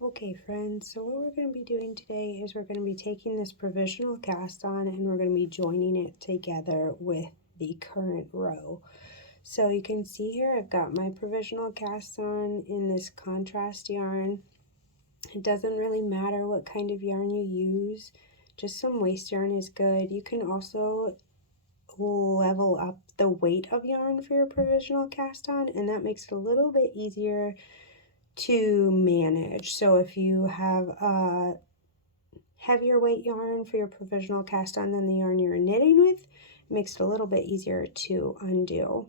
Okay friends, so what we're going to be doing today is we're going to be taking this provisional cast on and we're going to be joining it together with the current row. So you can see here I've got my provisional cast on in this contrast yarn. It doesn't really matter what kind of yarn you use, just some waste yarn is good. You can also level up the weight of yarn for your provisional cast on, and that makes it a little bit easier to manage. So if you have a heavier weight yarn for your provisional cast on than the yarn you're knitting with, it makes it a little bit easier to undo.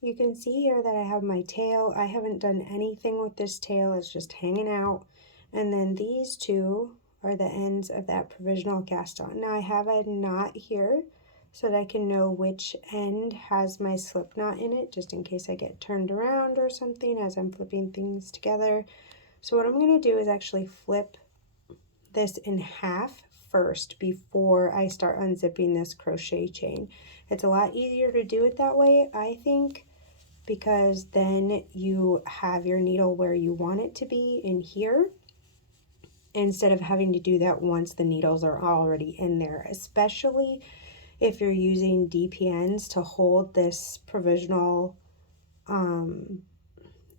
You can see here that I have my tail. I haven't done anything with this tail, it's just hanging out. And then these two are the ends of that provisional cast on. Now I have a knot here so that I can know which end has my slip knot in it, just in case I get turned around or something as I'm flipping things together. So what I'm going to do is actually flip this in half first before I start unzipping this crochet chain. It's a lot easier to do it that way, I think, because then you have your needle where you want it to be in here, instead of having to do that once the needles are already in there, especially if you're using DPNs to hold this provisional,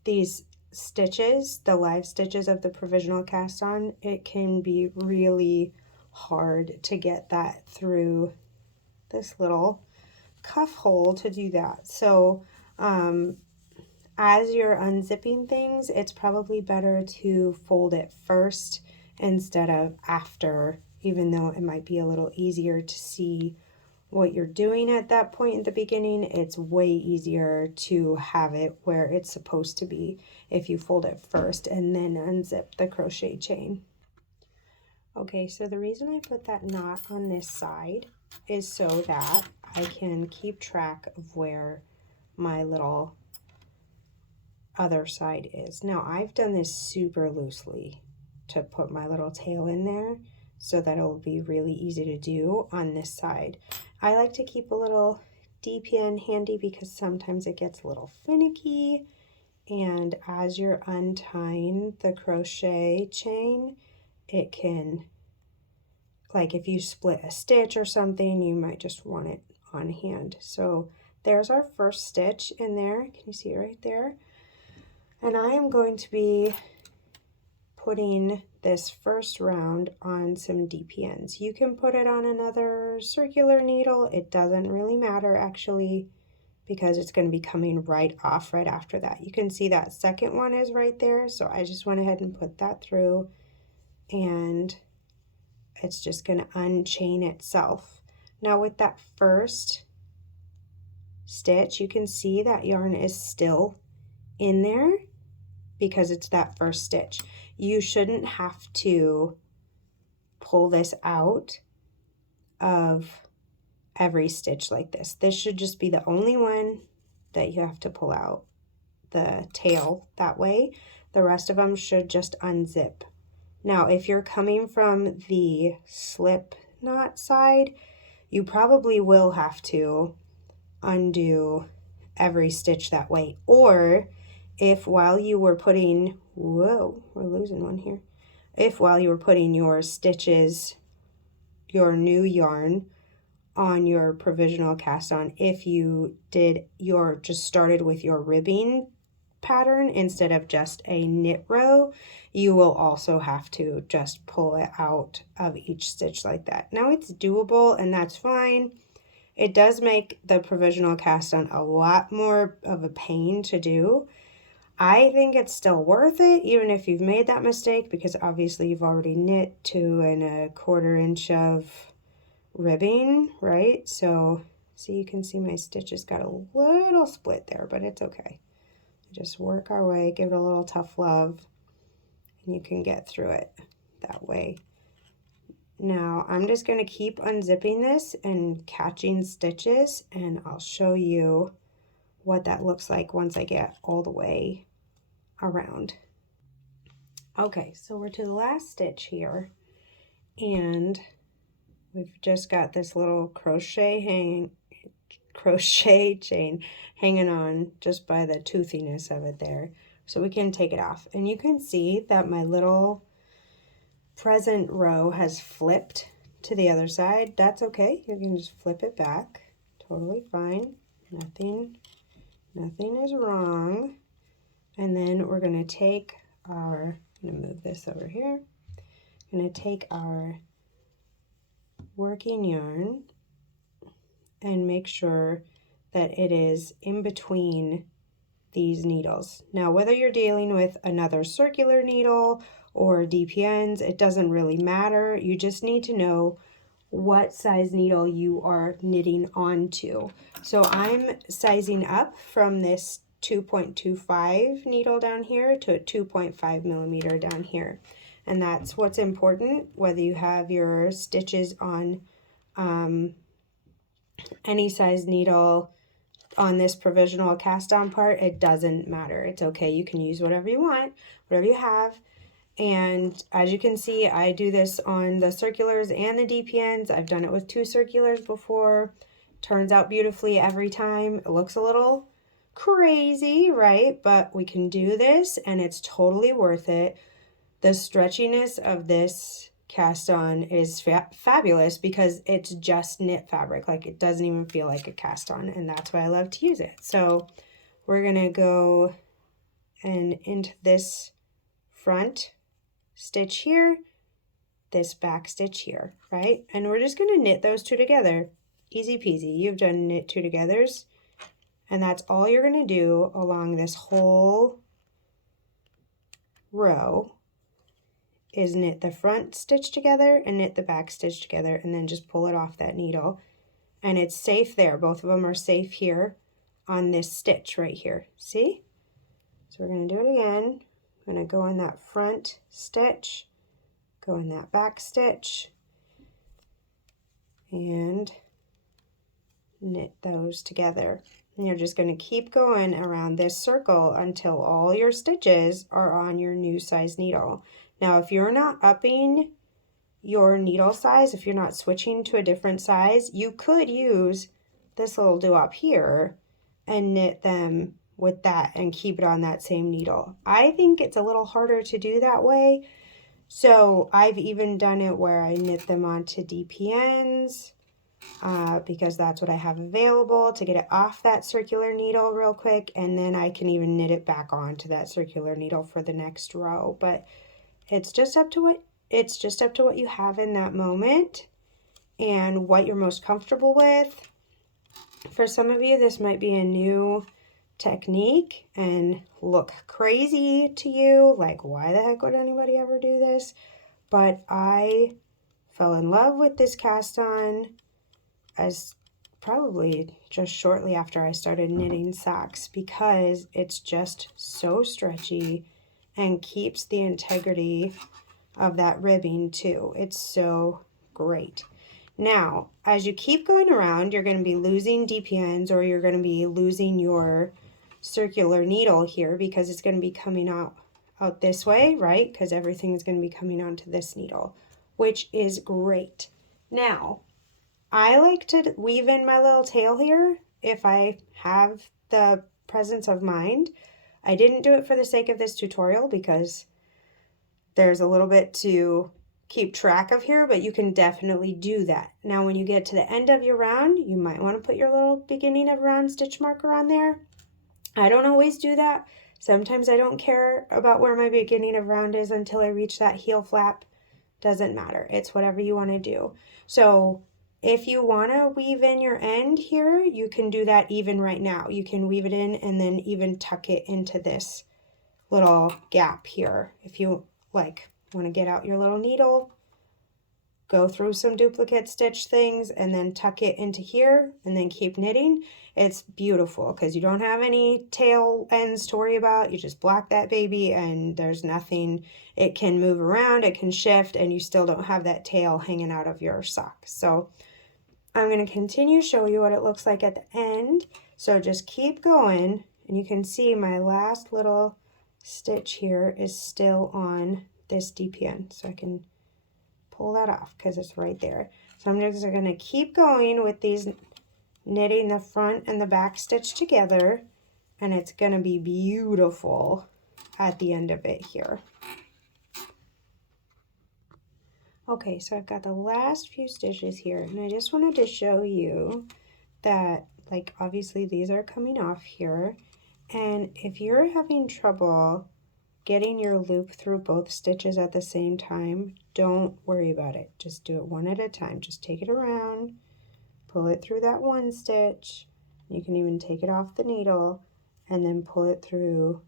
these stitches, the live stitches of the provisional cast on. It can be really hard to get that through this little cuff hole to do that. So as you're unzipping things, it's probably better to fold it first instead of after, even though it might be a little easier to see what you're doing at that point in the beginning. It's way easier to have it where it's supposed to be if you fold it first and then unzip the crochet chain. Okay, so the reason I put that knot on this side is so that I can keep track of where my little other side is. Now I've done this super loosely to put my little tail in there so that it'll be really easy to do on this side. I like to keep a little DPN handy because sometimes it gets a little finicky, and as you're untying the crochet chain, it can, like if you split a stitch or something, you might just want it on hand. So there's our first stitch in there. Can you see it right there? And I am going to be putting this first round on some DPNs. You can put it on another circular needle. It doesn't really matter actually, because it's going to be coming right off right after that. You can see that second one is right there. So I just went ahead and put that through, and it's just going to unchain itself. Now with that first stitch, you can see that yarn is still in there because it's that first stitch. You shouldn't have to pull this out of every stitch like this. This should just be the only one that you have to pull out the tail that way. The rest of them should just unzip. Now, if you're coming from the slip knot side, you probably will have to undo every stitch that way. Or if while you were putting, whoa, we're losing one here. If while you were putting your stitches, your new yarn on your provisional cast on, if you did your, just started with your ribbing pattern instead of just a knit row, you will also have to just pull it out of each stitch like that. Now it's doable and that's fine. It does make the provisional cast on a lot more of a pain to do. I think it's still worth it, even if you've made that mistake, because obviously you've already knit 2 1/4 inch of ribbing, right? So you can see my stitches got a little split there, but it's okay. Just work our way, give it a little tough love, and you can get through it that way. Now I'm just going to keep unzipping this and catching stitches, and I'll show you what that looks like once I get all the way around. Okay, so we're to the last stitch here, and we've just got this little crochet chain hanging on just by the toothiness of it there. so we can take it off. And you can see that my little present row has flipped to the other side. That's okay. You can just flip it back. Totally fine. Nothing is wrong. And then we're going to take our, I'm going to move this over here. I'm going to take our working yarn and make sure that it is in between these needles. Now, whether you're dealing with another circular needle or DPNs, it doesn't really matter. You just need to know what size needle you are knitting onto. So I'm sizing up from this 2.25 needle down here to a 2.5 millimeter down here. And that's what's important, whether you have your stitches on any size needle on this provisional cast on part, it doesn't matter. It's okay. You can use whatever you want, whatever you have. And as you can see, I do this on the circulars and the DPNs. I've done it with 2 circulars before. Turns out beautifully every time. It looks a little crazy, right? But we can do this and it's totally worth it. The stretchiness of this cast on is fabulous because it's just knit fabric. Like, it doesn't even feel like a cast on, and that's why I love to use it. So we're gonna go and into this front stitch here, this back stitch here, right? And we're just gonna knit those 2 together. Easy peasy. You've done knit 2 togethers, and that's all you're gonna do along this whole row is knit the front stitch together and knit the back stitch together, and then just pull it off that needle. And it's safe there. Both of them are safe here on this stitch right here. See? So we're going to do it again. I'm going to go in that front stitch, go in that back stitch, and knit those together. And you're just going to keep going around this circle until all your stitches are on your new size needle. Now, if you're not upping your needle size, if you're not switching to a different size, you could use this little do-up here and knit them with that and keep it on that same needle. I think it's a little harder to do that way, so I've even done it where I knit them onto DPNs because that's what I have available to get it off that circular needle real quick, and then I can even knit it back onto that circular needle for the next row. But it's just up to what you have in that moment and what you're most comfortable with. For some of you, this might be a new technique and look crazy to you, like, why the heck would anybody ever do this? But I fell in love with this cast on as probably just shortly after I started knitting socks, because it's just so stretchy and keeps the integrity of that ribbing too. It's so great. Now, as you keep going around, you're going to be losing DPNs, or you're going to be losing your circular needle here, because it's going to be coming out this way, right? Because everything is going to be coming onto this needle, which is great. Now, I like to weave in my little tail here if I have the presence of mind. I didn't do it for the sake of this tutorial because there's a little bit to keep track of here, but you can definitely do that. Now, when you get to the end of your round, you might want to put your little beginning of round stitch marker on there. I don't always do that. Sometimes I don't care about where my beginning of round is until I reach that heel flap. Doesn't matter. It's whatever you want to do. So if you want to weave in your end here, you can do that even right now. You can weave it in and then even tuck it into this little gap here. If you like want to get out your little needle, go through some duplicate stitch things and then tuck it into here and then keep knitting. It's beautiful because you don't have any tail ends to worry about. You just block that baby and there's nothing. It can move around, it can shift, and you still don't have that tail hanging out of your sock. So I'm going to continue to show you what it looks like at the end. So just keep going, and you can see my last little stitch here is still on this DPN. So I can pull that off because it's right there. So I'm just going to keep going with these, knitting the front and the back stitch together, and it's going to be beautiful. at the end of it here. Okay, so I've got the last few stitches here, and I just wanted to show you that, like, obviously these are coming off here, and if you're having trouble getting your loop through both stitches at the same time, don't worry about it. Just do it one at a time. Just take it around, pull it through that one stitch. You can even take it off the needle and then pull it through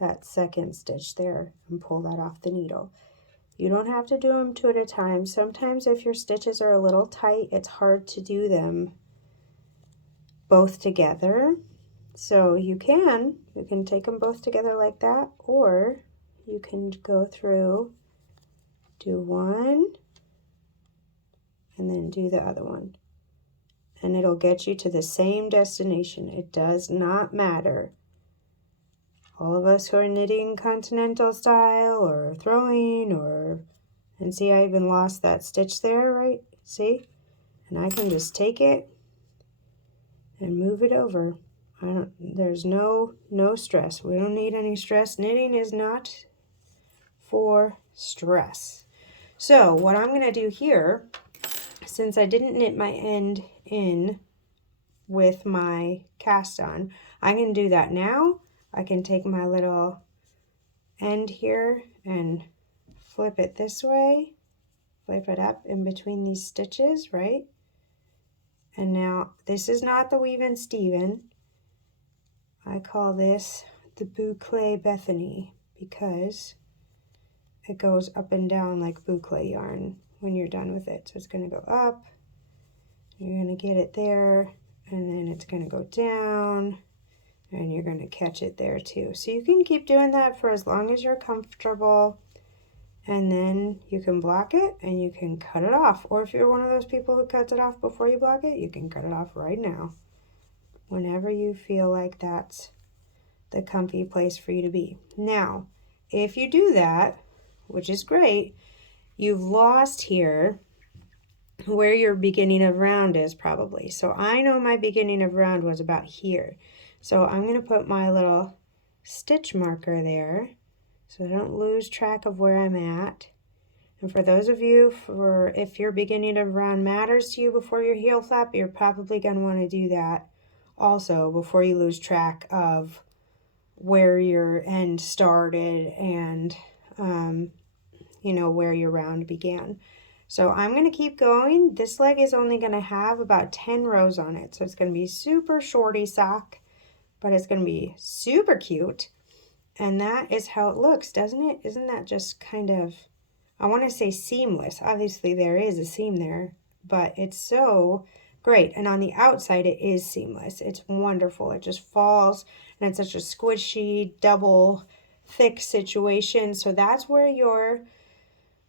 that second stitch there and pull that off the needle. You don't have to do them two at a time. Sometimes if your stitches are a little tight, it's hard to do them both together. So you can take them both together like that, or you can go through, do one, and then do the other one. And it'll get you to the same destination. It does not matter. All of us who are knitting continental style or throwing and see, I even lost that stitch there, right? See? And I can just take it and move it over. There's no stress. We don't need any stress. Knitting is not for stress. So what I'm going to do here, since I didn't knit my end in with my cast on, I can do that now. I can take my little end here and flip it this way, flip it up in between these stitches, right? And now this is not the Weave and Steven. I call this the Boucle Bethany because it goes up and down like boucle yarn when you're done with it. So it's going to go up, you're going to get it there, and then it's going to go down, and you're going to catch it there too. So you can keep doing that for as long as you're comfortable, and then you can block it and you can cut it off. Or if you're one of those people who cuts it off before you block it, you can cut it off right now, whenever you feel like that's the comfy place for you to be. Now, if you do that, which is great, you've lost here where your beginning of round is probably. So I know my beginning of round was about here. So I'm going to put my little stitch marker there so I don't lose track of where I'm at. And for those of you, if your beginning of round matters to you before your heel flap, you're probably going to want to do that also before you lose track of where your end started and you know, where your round began. So I'm going to keep going. This leg is only going to have about 10 rows on it. So it's going to be super shorty sock, but it's going to be super cute. And that is how it looks, doesn't it? Isn't that just kind of, I want to say seamless. Obviously there is a seam there, but it's so great. And on the outside it is seamless. It's wonderful. It just falls and it's such a squishy, double thick situation. So that's where your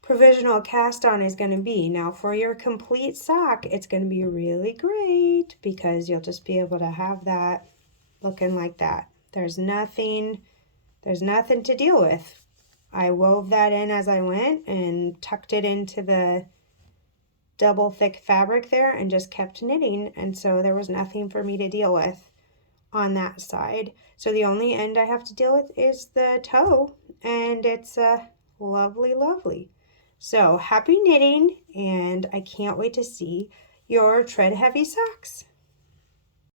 provisional cast on is going to be. Now for your complete sock, it's going to be really great because you'll just be able to have that looking like that. There's nothing to deal with. I wove that in as I went and tucked it into the double thick fabric there and just kept knitting, and so there was nothing for me to deal with on that side. So the only end I have to deal with is the toe, and it's lovely, lovely. So happy knitting, and I can't wait to see your tread heavy socks.